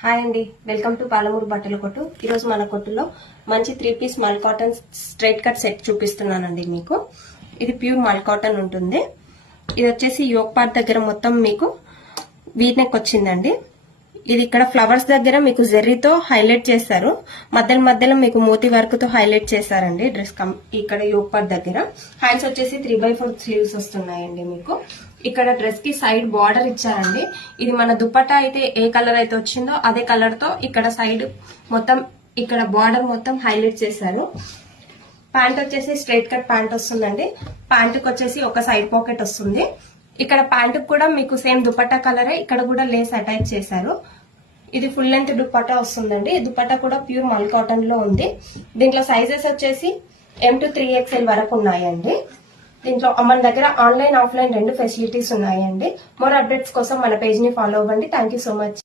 Hi అండి, welcome to Palamuru బట్టల కొట్టు. ఈరోజు మన కొట్టులో మంచి 3 పీస్ మల్ కాటన్ స్ట్రైట్ కట్ సెట్ చూపిస్తున్నానండి మీకు. ఇది ప్యూర్ మల్ కాటన్ ఉంటుంది. ఇది వచ్చేసి యోక్ పార్ట్ దగ్గర మొత్తం మీకు వీ నెక్ వచ్చిందండి. ఇది ఇక్కడ ఫ్లవర్స్ దగ్గర మీకు జెర్రీతో హైలైట్ చేస్తారు, మధ్యలో మీకు మోతీ వర్క్ తో హైలైట్ చేశారండి. డ్రెస్ ఇక్కడ యోక్ పార్ట్ దగ్గర హ్యాండ్స్ వచ్చేసి 3/4 స్లీవ్స్ వస్తున్నాయండి మీకు. ఇక్కడ డ్రెస్ కి సైడ్ బార్డర్ ఇచ్చారండి. ఇది మన దుపట్టా అయితే ఏ కలర్ అయితే వచ్చిందో అదే కలర్ తో ఇక్కడ సైడ్ మొత్తం ఇక్కడ బార్డర్ మొత్తం హైలైట్ చేశారు. ప్యాంట్ వచ్చేసి స్ట్రైట్ కట్ ప్యాంట్ వస్తుందండి. ప్యాంటుకి వచ్చేసి ఒక సైడ్ పాకెట్ వస్తుంది. ఇక్కడ ప్యాంటుకు కూడా మీకు సేమ్ దుపట్టా కలరే, ఇక్కడ కూడా లేస్ అటాచ్ చేశారు. ఇది ఫుల్ లెంత్ దుపట్టా వస్తుందండి. దుపట్టా కూడా ప్యూర్ మల్ కాటన్ లో ఉంది. దీంట్లో సైజెస్ వచ్చేసి M to 3XL వరకు ఉన్నాయండి. దీంట్లో మన దగ్గర ఆన్లైన్ ఆఫ్లైన్ రెండు ఫెసిలిటీస్ ఉన్నాయండి. మోర్ అప్డేట్స్ కోసం మన పేజ్ ని ఫాలో అవ్వండి. Thank you so much.